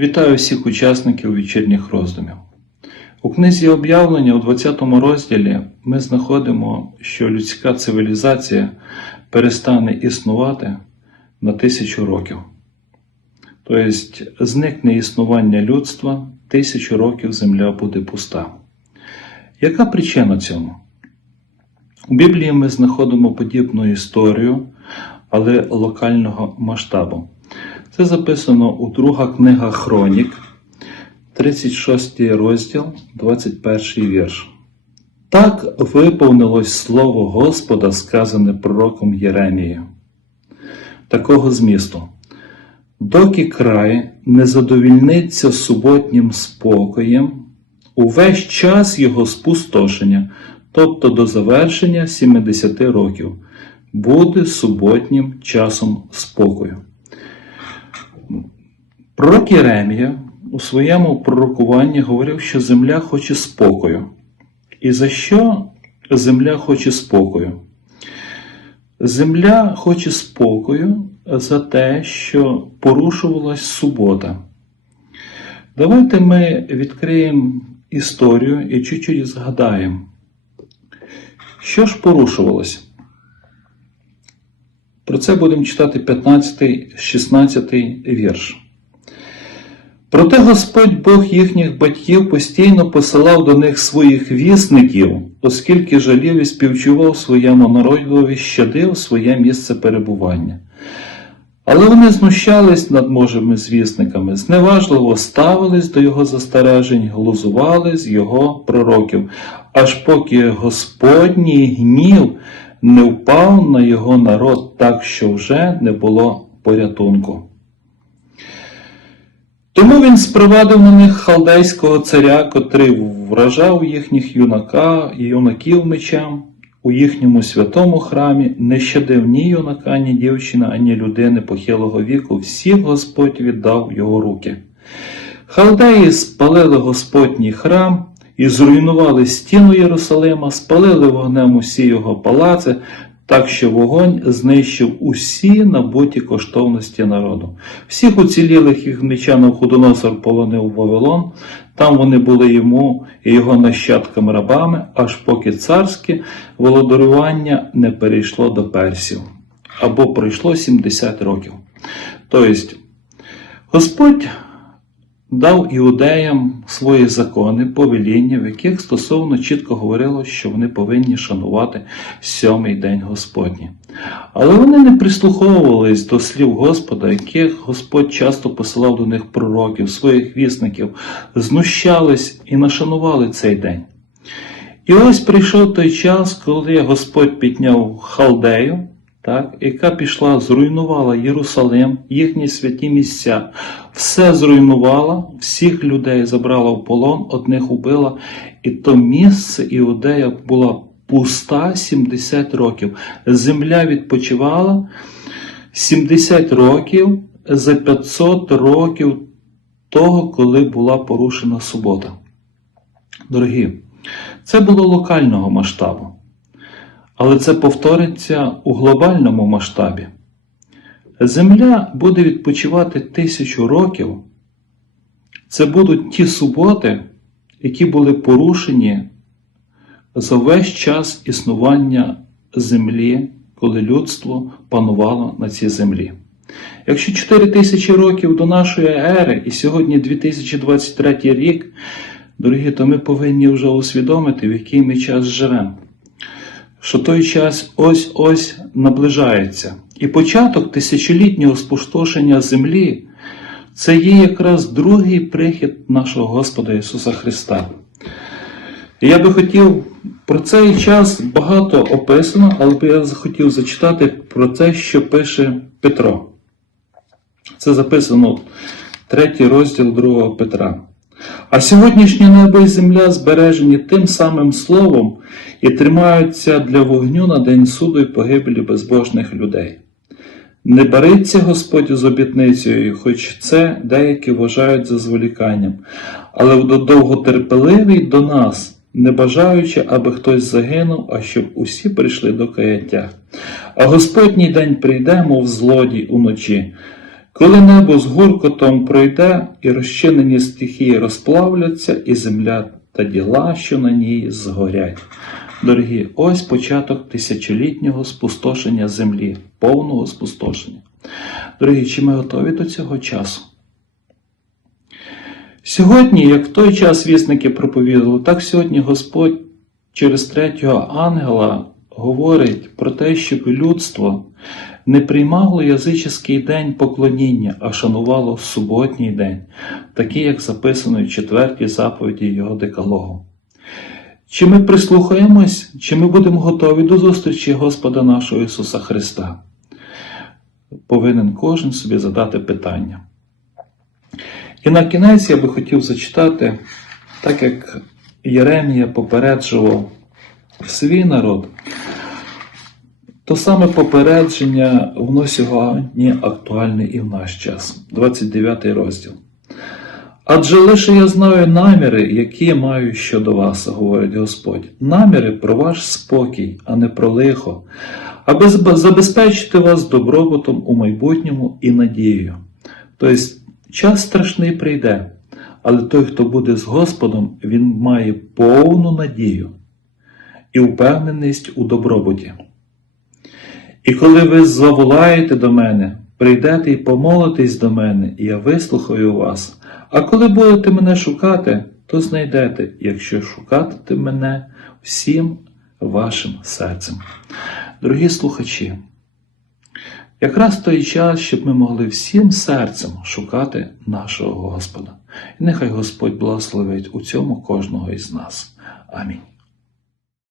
Вітаю всіх учасників вечірніх роздумів. У книзі об'явлення у 20 розділі ми знаходимо, що людська цивілізація перестане існувати на тисячу років. Тобто зникне існування людства, тисячу років земля буде пуста. Яка причина цьому? У Біблії ми знаходимо подібну історію, але локального масштабу. Це записано у друга книга Хронік, 36 розділ, 21 вірш. Так виповнилось слово Господа, сказане пророком Єремією. Такого змісту. Доки край не задовільниться суботнім спокоєм, увесь час його спустошення, тобто до завершення 70 років, буде суботнім часом спокою. Пророк Єремія у своєму пророкуванні говорив, що земля хоче спокою. І за що земля хоче спокою? Земля хоче спокою за те, що порушувалась субота. Давайте ми відкриємо історію і чуть-чуть згадаємо, що ж порушувалось. Про це будемо читати 15, 16 вірш. Проте Господь Бог їхніх батьків постійно посилав до них своїх вісників, оскільки жалів і співчував своєму народові, щадив своє місце перебування. Але вони знущались над можими звісниками, зневажливо ставились до його застережень, глузували з його пророків, аж поки Господній гнів не впав на його народ так, що вже не було порятунку. Тому він спровадив на них халдейського царя, котрий вражав їхніх юнака і юнаків мечем у їхньому святому храмі, не щадив ні юнака, ні дівчина, ані людини похилого віку, всіх Господь віддав його руки. Халдеї спалили Господній храм і зруйнували стіну Єрусалима, спалили вогнем усі його палаци, так що вогонь знищив усі набуті коштовності народу. Всіх уцілілих їх мечанов худоносор полонив Вавилон, там вони були йому і його нащадкам рабами, аж поки царське володарювання не перейшло до персів, або пройшло 70 років. Тобто, Господь дав іудеям свої закони, повеління, в яких стосовно чітко говорило, що вони повинні шанувати сьомий день Господній. Але вони не прислуховувались до слів Господа, яких Господь часто посилав до них пророків, своїх вісників, знущались і нашанували цей день. І ось прийшов той час, коли Господь підняв халдею, так, яка пішла, зруйнувала Єрусалим, їхні святі місця, все зруйнувала, всіх людей забрала в полон, одних убила, і то місце Іудея була пуста 70 років. Земля відпочивала 70 років за 500 років того, коли була порушена субота. Дорогі, це було локального масштабу. Але це повториться у глобальному масштабі. Земля буде відпочивати тисячу років. Це будуть ті суботи, які були порушені за весь час існування землі, коли людство панувало на цій землі. Якщо 4 тисячі років до нашої ери і сьогодні 2023 рік, дорогі, то ми повинні вже усвідомити, в який ми час живемо що той час ось-ось наближається. І початок тисячолітнього спустошення землі це є якраз другий прихід нашого Господа Ісуса Христа. І я би хотів про цей час багато описано, але би я захотів зачитати про те, що пише Петро. Це записано третій розділ другого Петра. А сьогоднішнє небо і земля збережені тим самим словом і тримаються для вогню на день суду і погибелі безбожних людей. Не бариться Господь з обітницею, хоч це деякі вважають за зволіканням, але довготерпеливий до нас, не бажаючи, аби хтось загинув, а щоб усі прийшли до каяття. А Господній день прийде, мов злодій уночі. Коли небо з гуркотом пройде, і розчинені стихії розплавляться, і земля та діла, що на ній згорять. Дорогі, ось початок тисячолітнього спустошення землі, повного спустошення. Дорогі, чи ми готові до цього часу? Сьогодні, як в той час вісники проповідували, так сьогодні Господь через третього ангела говорить про те, щоб людство не приймало язичний день поклоніння, а шанувало суботній день, такий, як записано в четвертій заповіді його декалогу. Чи ми прислухаємось, чи ми будемо готові до зустрічі Господа нашого Ісуса Христа? Повинен кожен собі задати питання. І на кінець я би хотів зачитати, так як Єремія попереджував свій народ, то саме попередження воно сьогодні актуальне і в наш час, 29 розділ. Адже лише я знаю наміри, які маю щодо вас, говорить Господь, наміри про ваш спокій, а не про лихо, аби забезпечити вас добробутом у майбутньому і надією. Тобто час страшний прийде, але той, хто буде з Господом, він має повну надію і впевненість у добробуті. І коли ви заволаєте до мене, прийдете і помолитесь до мене, і я вислухаю вас. А коли будете мене шукати, то знайдете, якщо шукатите мене всім вашим серцем. Дорогі слухачі, якраз той час, щоб ми могли всім серцем шукати нашого Господа. І нехай Господь благословить у цьому кожного із нас. Амінь.